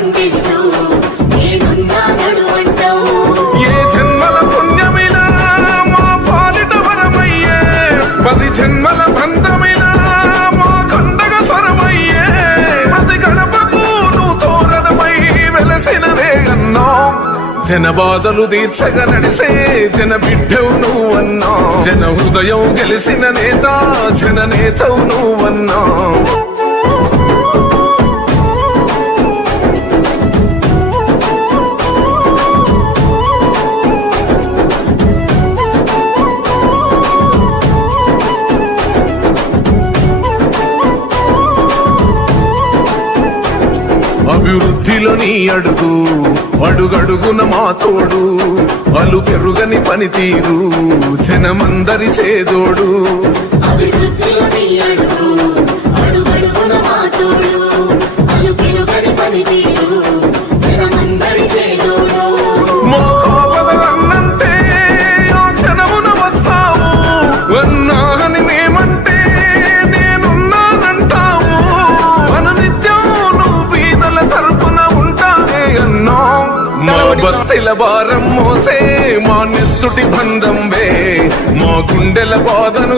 పండిస్తూ నేనున్నాను అంటావు. ఏ జన్మల పుణ్యమిలా మా పాలిట వరమయ్యే, 10 జన్మల బంధమిలా మా కండగ స్వరమయ్యే. ప్రతి గడపకు నువ్వు తోరణమై వెలసిన వేగన్నా, జన బాధలు తీర్చగా నడిసే జన బిడ్డవు నువ్వన్నా. జన హృదయం గెలిసిన నేత జన నేతవు నువ్వన్నా. అభివృద్ధిలో నీ అడుగు అడుగడుగున మా తోడు, అలు పెరుగని పనితీరు జనమందరి చేదోడు. అభివృద్ధిలో నీ అడుగు అడుగడుగున మా తోడు, అలుపెరుగని పనితీరు జనమందరి చేదోడు. మా కాపదలన్నంటే ఆ జనమున వస్తావు, అన్నాని మేమంటే నేనున్నానంటావు. మన నిత్యం నువ్వు బీదల తరపున ఉంటావే అన్నా. మా బస్తీల భారం మోసే మా నెత్తుటి బంధం వే, మా గుండెల బాధను